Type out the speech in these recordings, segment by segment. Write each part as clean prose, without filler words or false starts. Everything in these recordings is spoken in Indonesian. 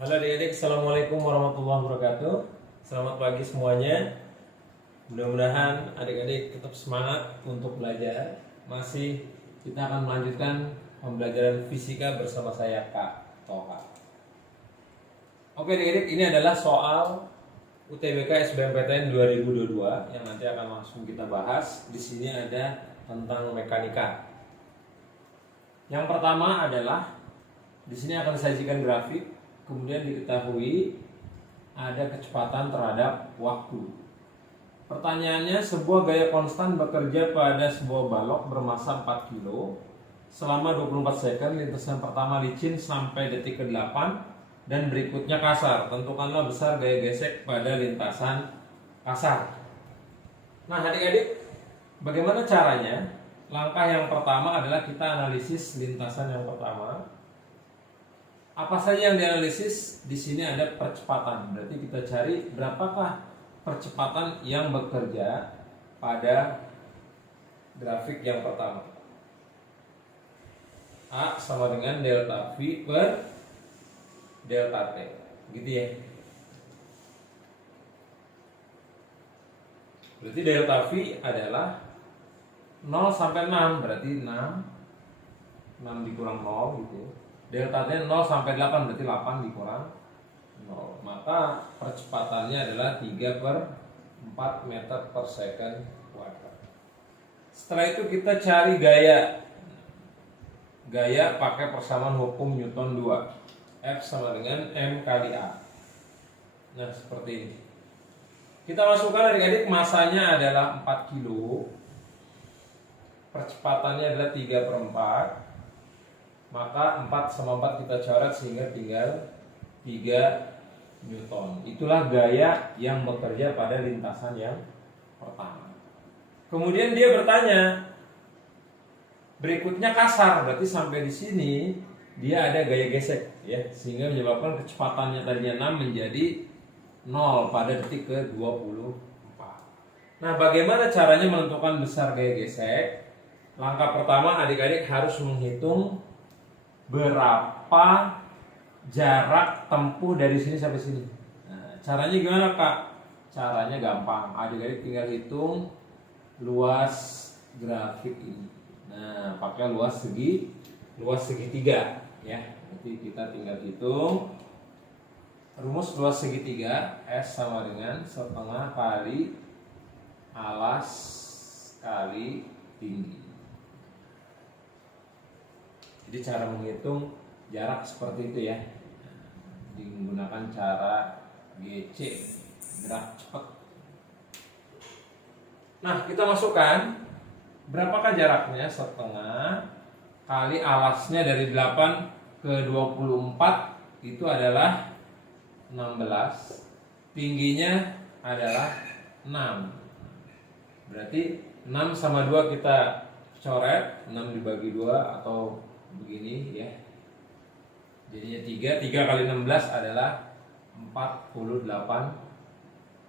Halo adik-adik, Assalamualaikum warahmatullahi wabarakatuh. Selamat pagi semuanya. Mudah-mudahan adik-adik tetap semangat untuk belajar. Masih kita akan melanjutkan pembelajaran fisika bersama saya Kak Toha. Oke adik-adik, ini adalah soal UTBK SBMPTN 2022 yang nanti akan langsung kita bahas. Di sini ada tentang mekanika. Yang pertama adalah di sini akan disajikan grafik. Kemudian diketahui ada kecepatan terhadap waktu. Pertanyaannya, sebuah gaya konstan bekerja pada sebuah balok bermasa 4 kilo selama 24 second. Lintasan pertama licin sampai detik ke-8 dan berikutnya kasar. Tentukanlah besar gaya gesek pada lintasan kasar. Nah adik-adik, bagaimana caranya? Langkah yang pertama adalah kita analisis lintasan yang pertama. Apa saja yang dianalisis? Di sini ada percepatan. Berarti kita cari berapakah percepatan yang bekerja pada grafik yang pertama. A sama dengan delta V per delta T. Gitu ya. Berarti delta V adalah 0 sampai 6. Berarti 6 dikurang 0 gitu ya. Delta T 0 sampai 8 berarti 8 dikurang 0. Maka percepatannya adalah 3 per 4 meter per second kuadrat. Setelah itu kita cari gaya. Gaya pakai persamaan hukum Newton 2. F sama dengan M kali A. Nah seperti ini. Kita masukkan adik-adik, masanya adalah 4 kilo. Percepatannya adalah 3 per 4. Maka 4 sama 4 kita coret sehingga tinggal 3 Newton. Itulah gaya yang bekerja pada lintasan yang pertama. Kemudian dia bertanya, berikutnya kasar, berarti sampai di sini dia ada gaya gesek ya, sehingga menyebabkan kecepatannya tadinya 6 menjadi 0 pada detik ke-24. Nah, bagaimana caranya menentukan besar gaya gesek? Langkah pertama adik-adik harus menghitung berapa jarak tempuh dari sini sampai sini. Nah, caranya gimana Kak? Caranya gampang. Adik-adik tinggal hitung luas grafik ini. Nah, pakai luas segitiga ya. Nanti kita tinggal hitung rumus luas segitiga. S sama dengan setengah kali alas kali tinggi. Jadi cara menghitung jarak seperti itu ya, menggunakan cara GC, gerak cepat. Nah kita masukkan berapakah jaraknya, setengah kali alasnya dari 8 ke 24 itu adalah 16, tingginya adalah 6. Berarti 6 sama 2 kita coret, 6 dibagi 2 atau begini ya, jadinya 3 kali 16 adalah 48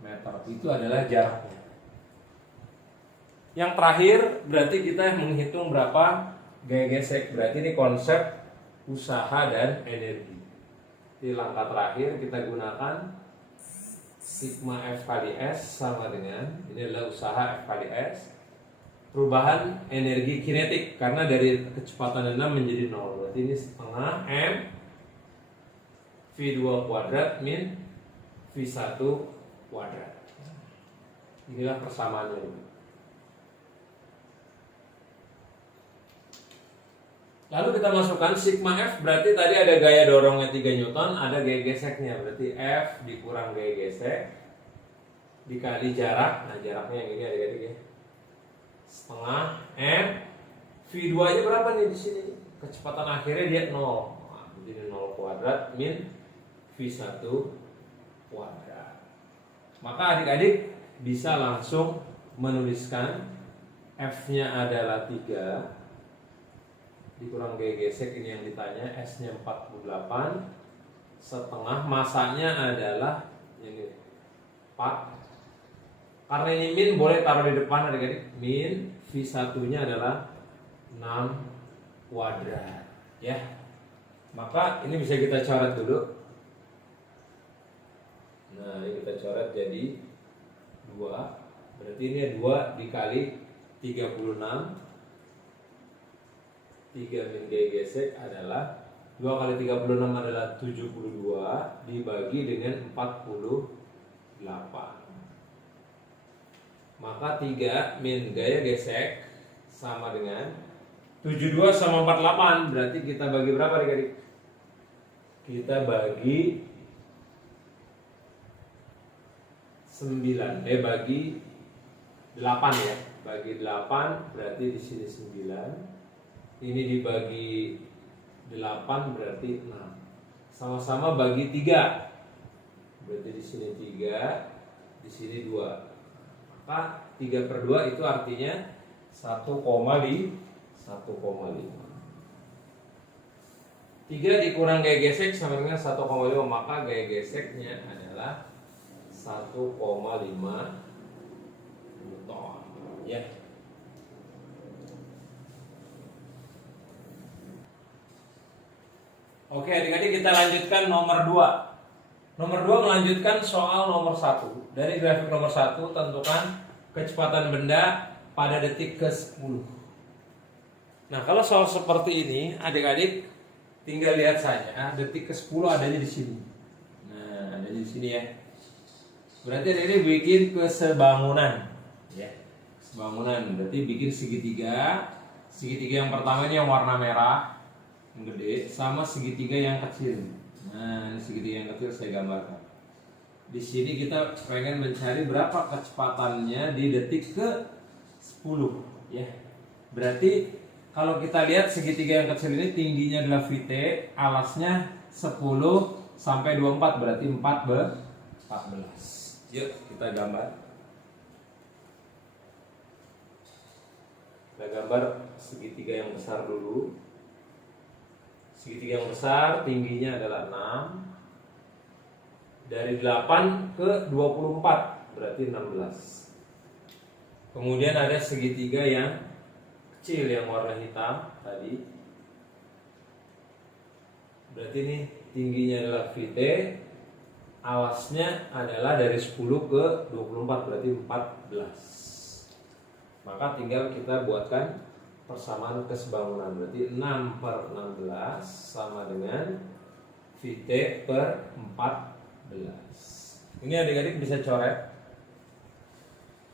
meter. Itu adalah jaraknya. Yang terakhir berarti kita menghitung berapa gaya gesek. Berarti ini konsep usaha dan energi. Di langkah terakhir kita gunakan sigma F kali S sama dengan, ini adalah usaha F kali S, perubahan energi kinetik karena dari kecepatan 6 menjadi 0. Berarti ini setengah M V2 kuadrat min V1 kuadrat. Inilah persamaannya. Lalu kita masukkan sigma F, berarti tadi ada gaya dorongnya 3 Newton, ada gaya geseknya. Berarti F dikurang gaya gesek dikali jarak. Nah jaraknya yang ini adik-adik ya, setengah M V2 nya berapa nih di sini? Kecepatan akhirnya dia 0. Nah, jadi 0 kuadrat min V1 kuadrat. Maka adik-adik bisa langsung menuliskan F-nya adalah 3 dikurang gaya gesek, ini yang ditanya, S-nya 48 setengah, masanya adalah ini 4. Karena ini min boleh taruh di depan adik-adik, min V1 nya adalah 6 kuadrat ya. Maka ini bisa kita coret dulu. coret jadi 2. Berarti ini 2 dikali 36. 3 min G gesek adalah 2 kali 36 adalah 72 dibagi dengan 48. Maka 3 min gaya gesek sama dengan 72 sama 48. Berarti kita bagi berapa adik-adik? Kita bagi 9. Bagi 8 ya. Bagi 8 berarti di sini 9. Ini dibagi 8 berarti 6. Sama-sama bagi 3. Berarti di sini 3, di sini 2. Maka 3/2 itu artinya 1,5. 3 dikurang gaya gesek sama dengan 1,5, maka gaya geseknya adalah 1,5 Newton. Ya. Oke, adik-adik, kita lanjutkan nomor 2. Nomor 2 melanjutkan soal nomor 1. Dari grafik nomor 1, tentukan kecepatan benda pada detik ke-10. Nah, kalau soal seperti ini, adik-adik tinggal lihat saja detik ke-10 adanya di sini. Nah, ada di sini ya. Berarti ini bikin kesebangunan, ya. Kesebangunan berarti bikin segitiga. Segitiga yang pertama ini yang warna merah, yang gede, sama segitiga yang kecil. Nah, ini segitiga yang kecil saya gambarkan. Di sini kita pengen mencari berapa kecepatannya di detik ke-10, ya. Berarti kalau kita lihat segitiga yang kecil ini tingginya adalah VT, alasnya 10 sampai 24, berarti 14. Yuk kita gambar. Kita gambar segitiga yang besar dulu. Segitiga yang besar tingginya adalah 6. Dari 8 ke 24 berarti 16. Kemudian ada segitiga yang kecil yang warna hitam tadi. Berarti ini tingginya adalah VT, alasnya adalah dari 10 ke 24 berarti 14. Maka tinggal kita buatkan persamaan kesebangunan. Berarti 6/16 sama dengan VT per 14. Ini adik-adik bisa coret.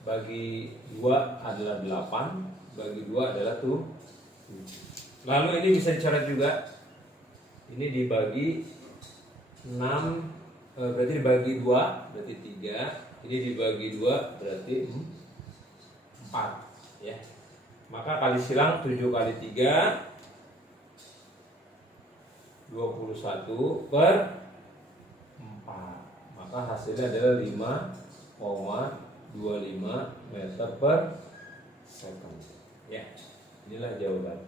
Bagi 2 adalah 8, bagi 2 adalah 7. Lalu ini bisa dicoret juga. Ini dibagi 6, berarti dibagi 2 berarti 3. Ini dibagi 2 berarti 4, ya. Maka kali silang 7 kali 3 21 per 4. Maka hasilnya adalah 5,25 meter per second. Ya, inilah jawaban.